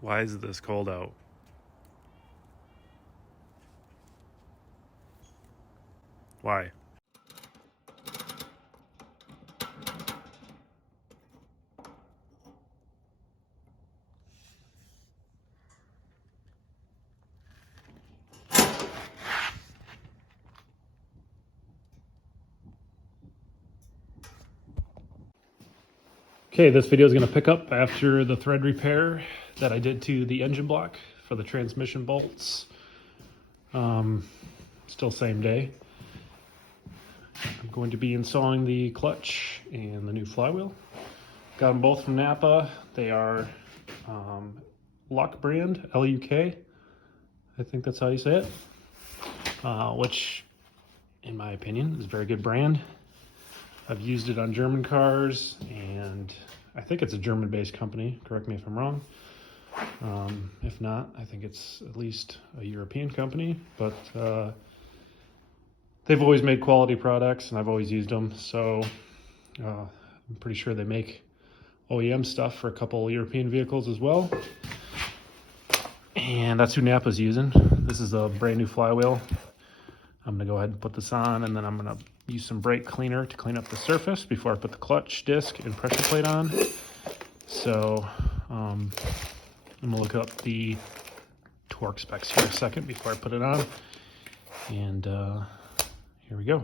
Why is this cold out? Why? Okay, this video is going to pick up after the thread repair that I did to the engine block for the transmission bolts. Still same day. I'm going to be installing the clutch and the new flywheel. Got them both from Napa. They are Luck brand, L-U-K. I think that's how you say it. Which, in my opinion, is a very good brand. I've used it on German cars, and I think it's a German-based company. Correct me if I'm wrong. If not, I think it's at least a European company, but they've always made quality products, and I've always used them. So I'm pretty sure they make OEM stuff for a couple European vehicles as well. And that's who Napa's using. This is a brand new flywheel. I'm gonna go ahead and put this on, and then I'm gonna use some brake cleaner to clean up the surface before I put the clutch, disc, and pressure plate on. So I'm gonna look up the torque specs here a second before I put it on. And here we go.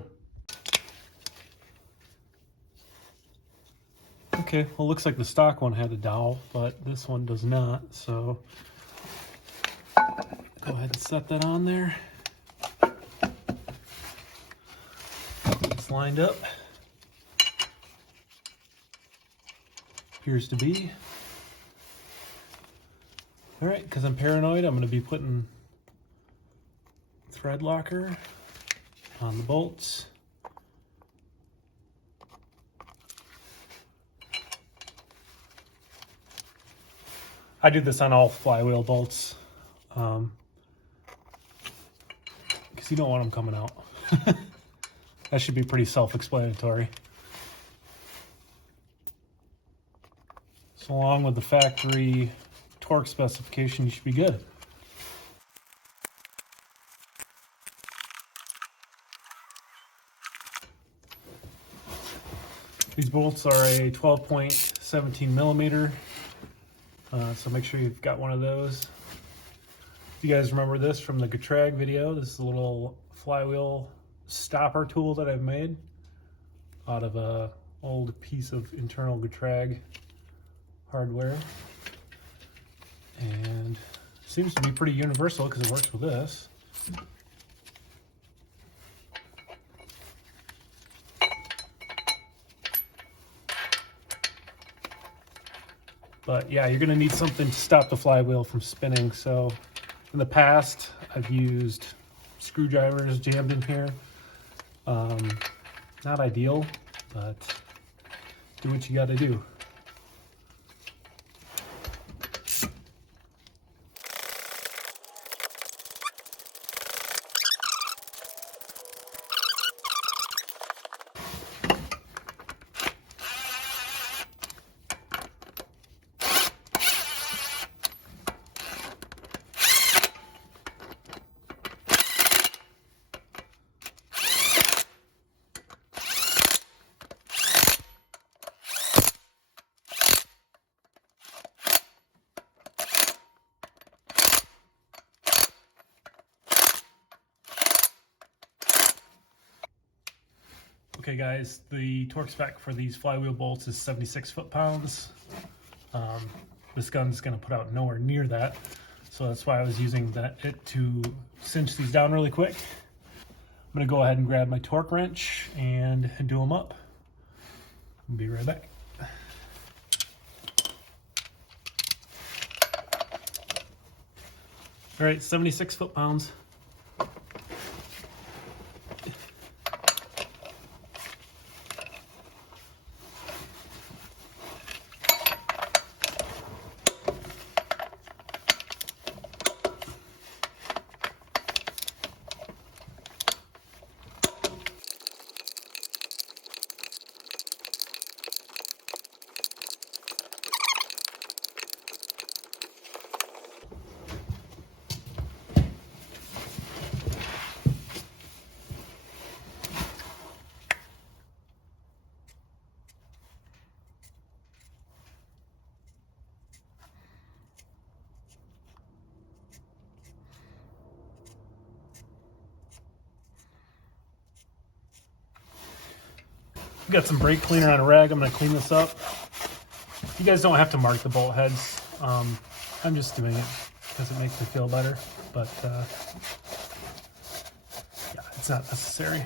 Okay, well, it looks like the stock one had a dowel, but this one does not. So go ahead and set that on there. It's lined up. Appears to be. All right, because I'm paranoid, I'm going to be putting thread locker on the bolts. I do this on all flywheel bolts because you don't want them coming out. That should be pretty self-explanatory. So along with the factory torque specification, you should be good. These bolts are a 12.17 millimeter. So make sure you've got one of those. If you guys remember this from the Getrag video, this is a little flywheel stopper tool that I've made out of a old piece of internal Getrag hardware. And seems to be pretty universal because it works with this. But yeah, you're gonna need something to stop the flywheel from spinning. So in the past, I've used screwdrivers jammed in here. Not ideal, but do what you gotta do. Okay guys, the torque spec for these flywheel bolts is 76 foot-pounds. This gun's gonna put out nowhere near that. So that's why I was using it to cinch these down really quick. I'm gonna go ahead and grab my torque wrench and do them up. I'll be right back. All right, 76 foot-pounds. Got some brake cleaner on a rag. I'm going to clean this up. You guys don't have to mark the bolt heads. I'm just doing it because it makes me feel better, but yeah, it's not necessary.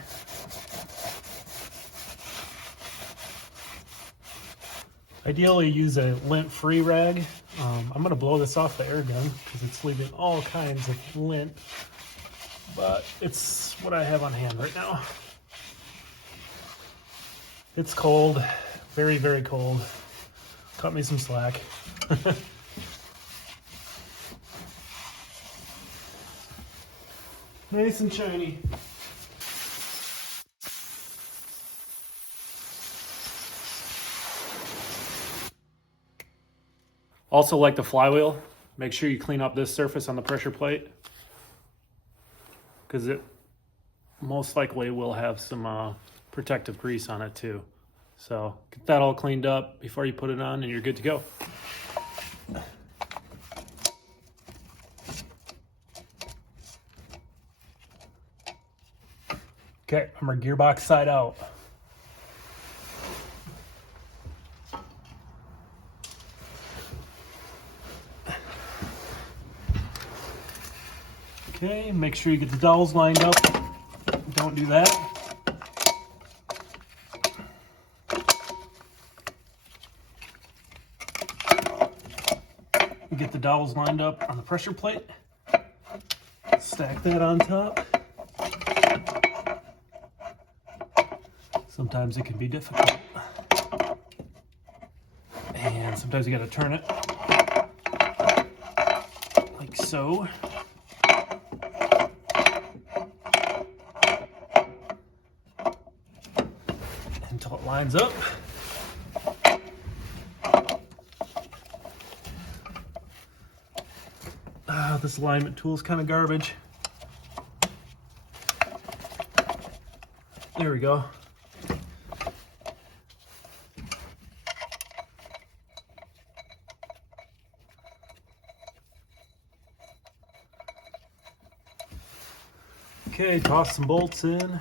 Ideally, use a lint-free rag. I'm going to blow this off the air gun because it's leaving all kinds of lint, but it's what I have on hand right now. It's cold, very, very cold. Cut me some slack. Nice and shiny. Also, like the flywheel, make sure you clean up this surface on the pressure plate because it most likely will have some protective grease on it too. So get that all cleaned up before you put it on and you're good to go. Okay, I'm our gearbox side out. Okay, make sure you get the dowels lined up. Don't do that. Get the dowels lined up on the pressure plate. Stack that on top. Sometimes it can be difficult. And sometimes you gotta turn it like so. Until it lines up. This alignment tool is kind of garbage. There we go. Okay, toss some bolts in.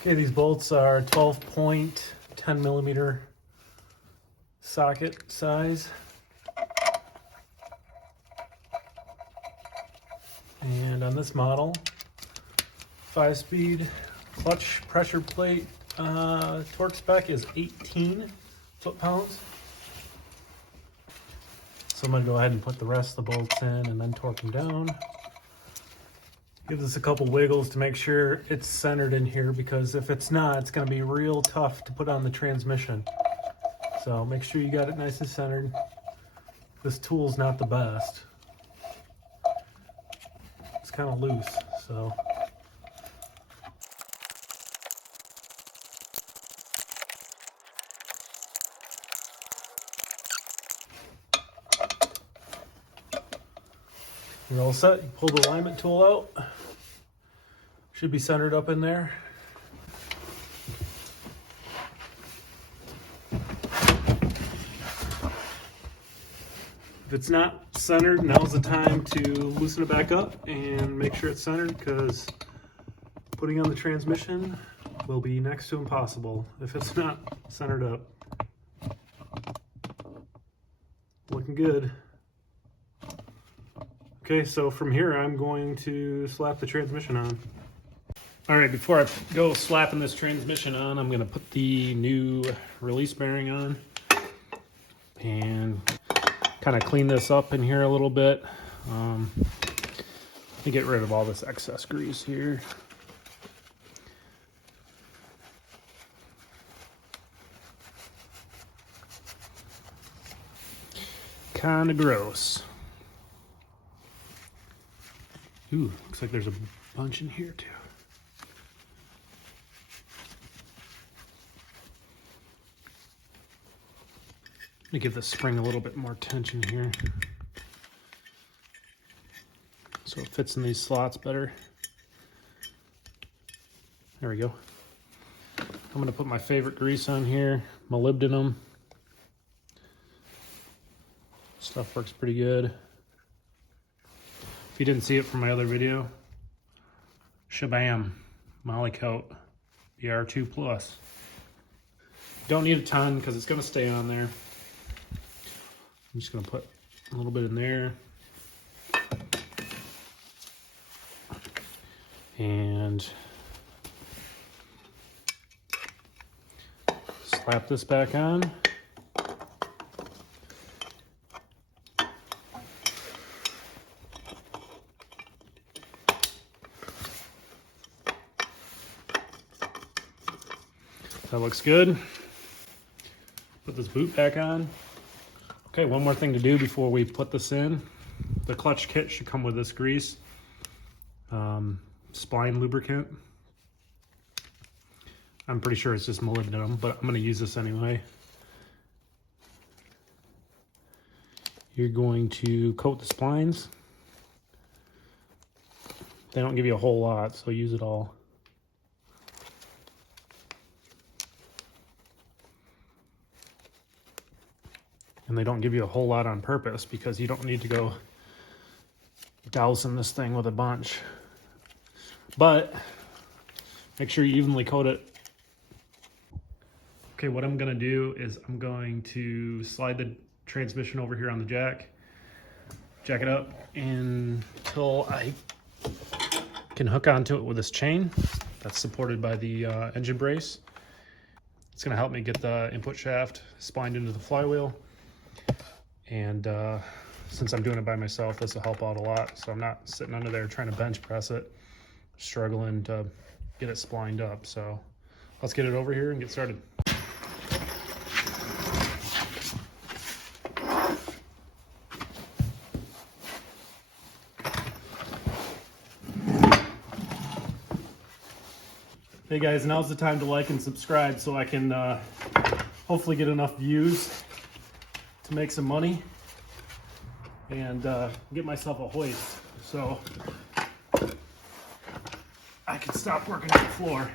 Okay, these bolts are 12-point, 10mm socket size. And on this model, 5-speed clutch pressure plate torque spec is 18 foot-pounds. So I'm going to go ahead and put the rest of the bolts in and then torque them down. Give this a couple wiggles to make sure it's centered in here, because if it's not, it's going to be real tough to put on the transmission. So make sure you got it nice and centered. This tool's not the best. It's kind of loose, so. You're all set. You pull the alignment tool out. Should be centered up in there. If it's not centered, now's the time to loosen it back up and make sure it's centered, because putting on the transmission will be next to impossible if it's not centered up. Looking good. Okay, so from here I'm going to slap the transmission on. All right, before I go slapping this transmission on, I'm gonna put the new release bearing on and kind of clean this up in here a little bit. Let me get rid of all this excess grease here. Kind of gross. Ooh, looks like there's a bunch in here too. Let me give the spring a little bit more tension here so it fits in these slots better. There we go. I'm going to put my favorite grease on here, molybdenum. Stuff works pretty good. If you didn't see it from my other video, Shabam, Molly Coat, BR2 Plus. Don't need a ton because it's going to stay on there. I'm just going to put a little bit in there. And slap this back on. That looks good. Put this boot back on. Okay, one more thing to do before we put this in. The clutch kit should come with this grease, spline lubricant. I'm pretty sure it's just molybdenum, but I'm going to use this anyway. You're going to coat the splines. They don't give you a whole lot, so use it all. And they don't give you a whole lot on purpose because you don't need to go dousing this thing with a bunch. But make sure you evenly coat it. Okay, what I'm gonna do is I'm going to slide the transmission over here on the jack it up until I can hook onto it with this chain that's supported by the engine brace. It's gonna help me get the input shaft splined into the flywheel. And since I'm doing it by myself, this will help out a lot. So I'm not sitting under there trying to bench press it, struggling to get it splined up. So let's get it over here and get started. Hey guys, now's the time to like and subscribe so I can hopefully get enough views to make some money and get myself a hoist so I can stop working on the floor.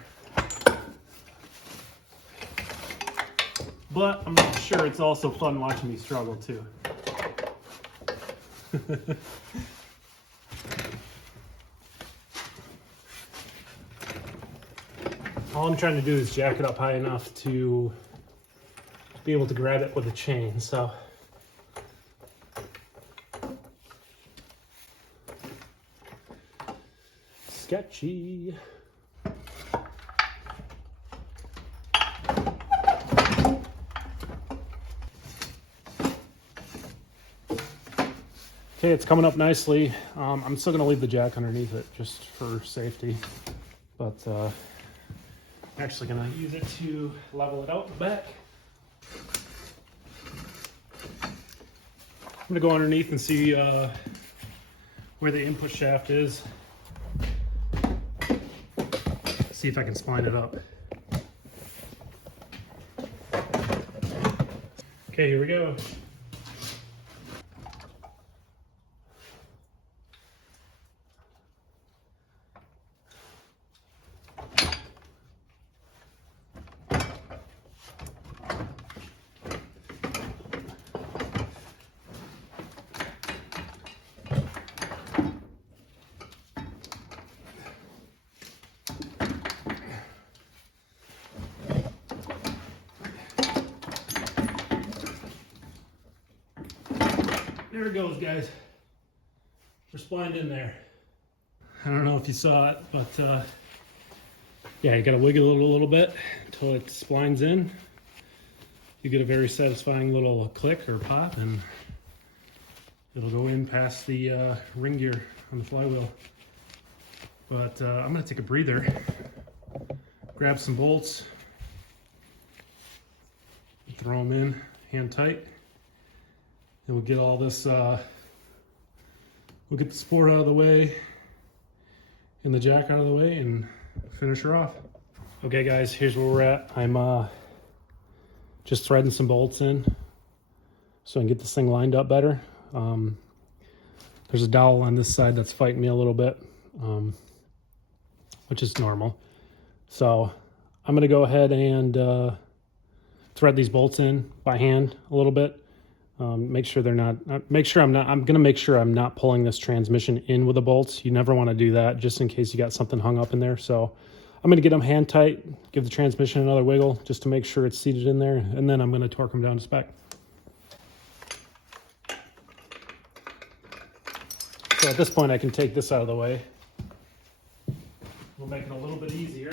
But I'm not sure it's also fun watching me struggle too. All I'm trying to do is jack it up high enough to be able to grab it with a chain, so. Sketchy. Okay, it's coming up nicely. I'm still gonna leave the jack underneath it just for safety, but I'm actually gonna use it to level it out the back. I'm gonna go underneath and see where the input shaft is. See if I can spline it up. Okay, here we go. There it goes, guys. We're splined in there. I don't know if you saw it, but yeah, you gotta wiggle it a little bit until it splines in. You get a very satisfying little click or pop, and it'll go in past the ring gear on the flywheel. But I'm gonna take a breather, grab some bolts, throw them in hand tight. And we'll get all this, we'll get the sport out of the way and the jack out of the way and finish her off. Okay guys, here's where we're at. I'm just threading some bolts in so I can get this thing lined up better. There's a dowel on this side that's fighting me a little bit, which is normal. So I'm gonna go ahead and thread these bolts in by hand a little bit. Make sure they're not, I'm gonna make sure I'm not pulling this transmission in with the bolts. You never wanna do that, just in case you got something hung up in there. So I'm gonna get them hand tight, give the transmission another wiggle just to make sure it's seated in there, and then I'm gonna torque them down to spec. So at this point I can take this out of the way. We'll make it a little bit easier.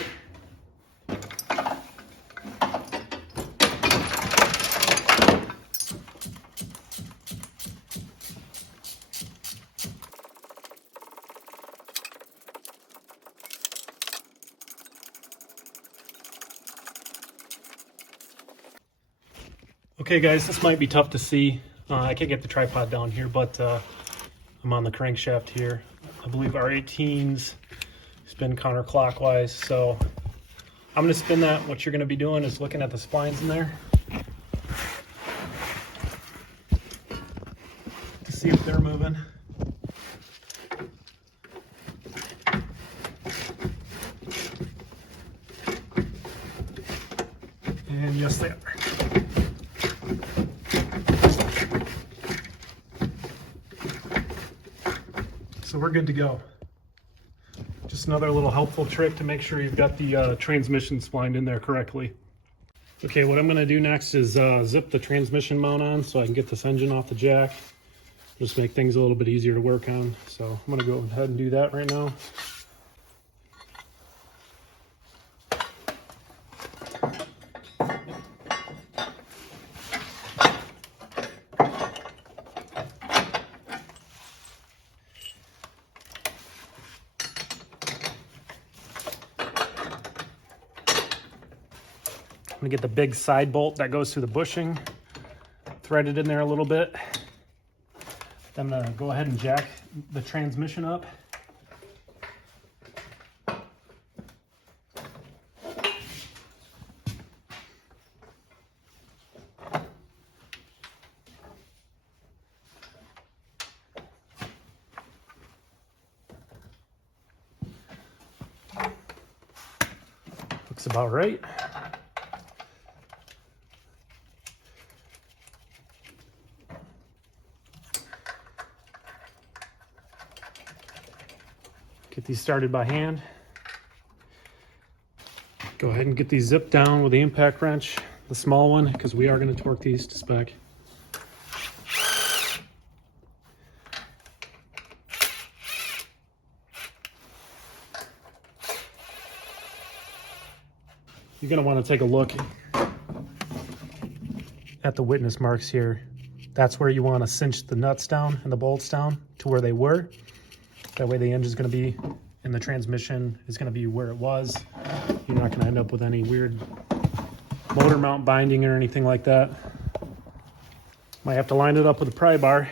Okay guys, this might be tough to see. I can't get the tripod down here, but I'm on the crankshaft here. I believe R18s spin counterclockwise, so I'm gonna spin that. What you're gonna be doing is looking at the splines in there to see if they're moving. And yes, they are. So we're good to go. Just another little helpful trick to make sure you've got the transmission splined in there correctly. Okay, what I'm gonna do next is zip the transmission mount on so I can get this engine off the jack. Just make things a little bit easier to work on. So I'm gonna go ahead and do that right now. I'm gonna get the big side bolt that goes through the bushing, thread it in there a little bit. Then I'm gonna go ahead and jack the transmission up. Looks about right. Get these started by hand. Go ahead and get these zipped down with the impact wrench, the small one, because we are going to torque these to spec. You're going to want to take a look at the witness marks here. That's where you want to cinch the nuts down and the bolts down to where they were. That way the engine's going to be, and the transmission is going to be where it was. You're not going to end up with any weird motor mount binding or anything like that. Might have to line it up with a pry bar.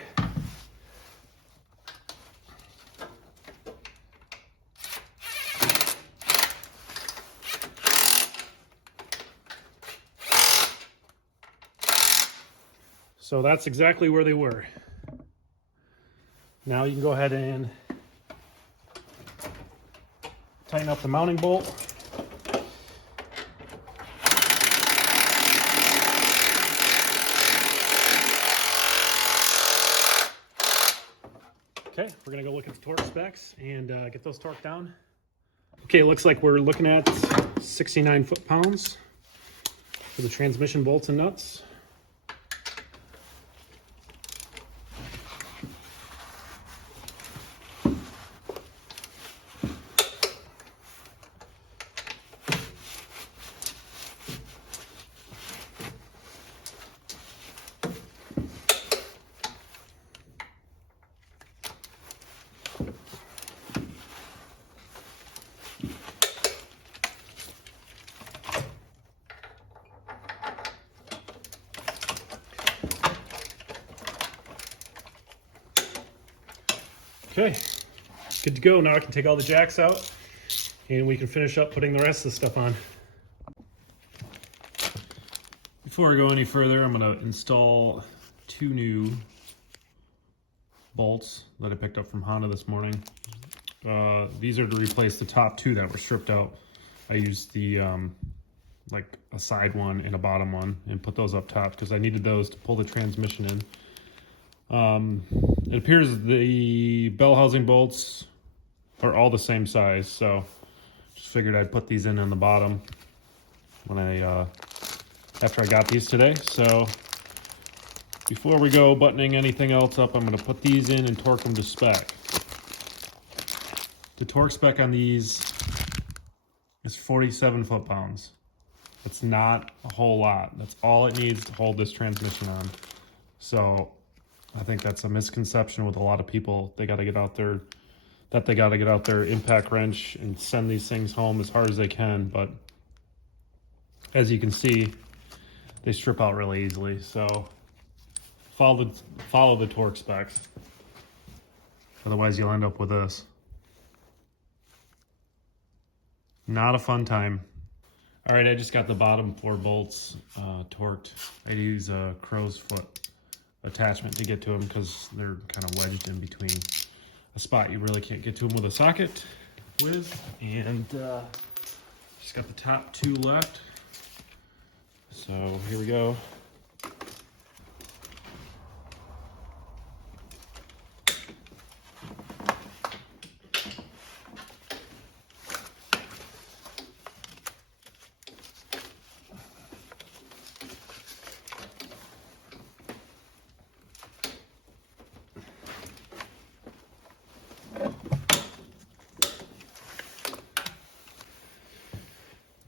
So that's exactly where they were. Now you can go ahead and tighten up the mounting bolt. Okay, we're gonna go look at the torque specs and get those torqued down. Okay, it looks like we're looking at 69 foot-pounds for the transmission bolts and nuts. Okay, good to go. Now I can take all the jacks out and we can finish up putting the rest of the stuff on. Before I go any further, I'm going to install 2 new bolts that I picked up from Honda this morning. These are to replace the top 2 that were stripped out. I used the like a side one and a bottom one and put those up top because I needed those to pull the transmission in. It appears the bell housing bolts are all the same size, so just figured I'd put these in on the bottom when after I got these today. So before we go buttoning anything else up, I'm going to put these in and torque them to spec. The torque spec on these is 47 foot-pounds. It's not a whole lot. That's all it needs to hold this transmission on. So I think that's a misconception with a lot of people. They got to get out their impact wrench and send these things home as hard as they can. But as you can see, they strip out really easily. So follow the torque specs. Otherwise, you'll end up with this. Not a fun time. All right, I just got the bottom 4 bolts torqued. I use a crow's foot attachment to get to them because they're kind of wedged in between a spot you really can't get to them with a socket with. And just got the top 2 left. So here we go.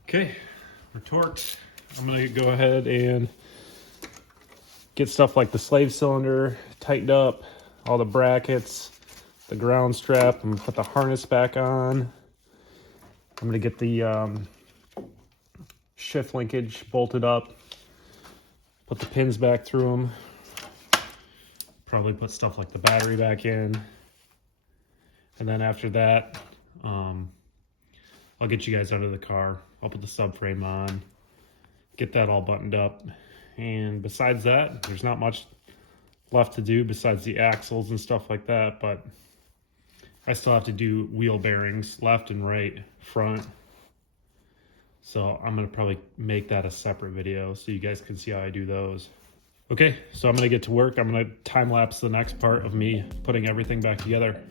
Okay, we're torqued. I'm gonna go ahead and get stuff like the slave cylinder tightened up, all the brackets, the ground strap. I'm gonna put the harness back on. I'm gonna get the shift linkage bolted up, put the pins back through them, probably put stuff like the battery back in. And then after that, I'll get you guys out of the car. I'll put the subframe on, get that all buttoned up. And besides that, there's not much left to do besides the axles and stuff like that, but I still have to do wheel bearings, left and right, front. So I'm gonna probably make that a separate video so you guys can see how I do those. Okay, so I'm gonna get to work. I'm gonna time lapse the next part of me putting everything back together.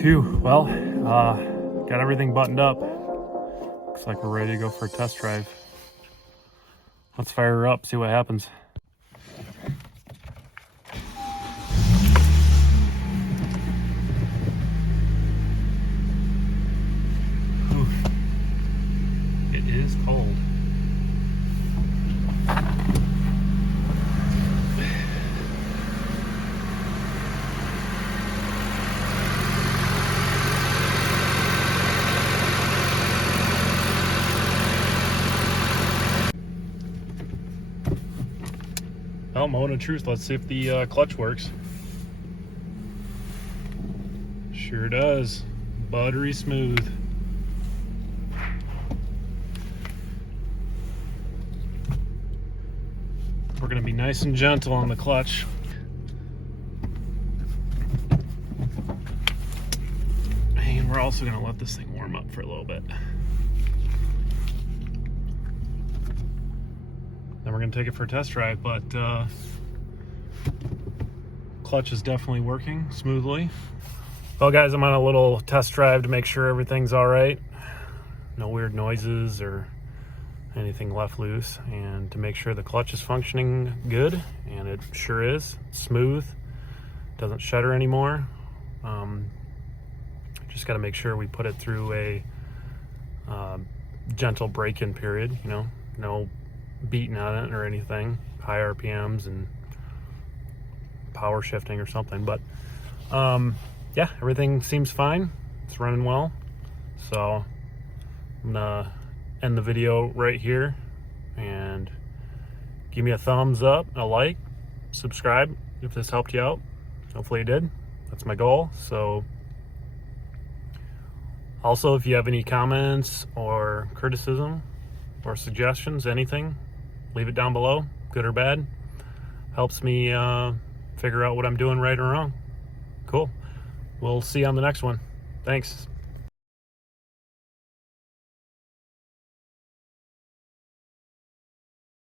Phew, well, got everything buttoned up. Looks like we're ready to go for a test drive. Let's fire her up, see what happens. Whew. It is cold. Well, moment of truth. Let's see if the clutch works. Sure does. Buttery smooth. We're going to be nice and gentle on the clutch. And we're also going to let this thing warm up for a little bit. Then we're going to take it for a test drive, but clutch is definitely working smoothly. Well guys, I'm on a little test drive to make sure everything's all right. No weird noises or anything left loose, and to make sure the clutch is functioning good, and it sure is. Smooth, doesn't shudder anymore. Just got to make sure we put it through a gentle break-in period, you know, no beating on it or anything, high RPMs and power shifting or something. But yeah, everything seems fine. It's running well. So I'm gonna end the video right here, and give me a thumbs up, a like, subscribe if this helped you out. Hopefully it did. That's my goal. So also, if you have any comments or criticism or suggestions, anything, leave it down below, good or bad. Helps me figure out what I'm doing right or wrong. Cool. We'll see you on the next one. Thanks.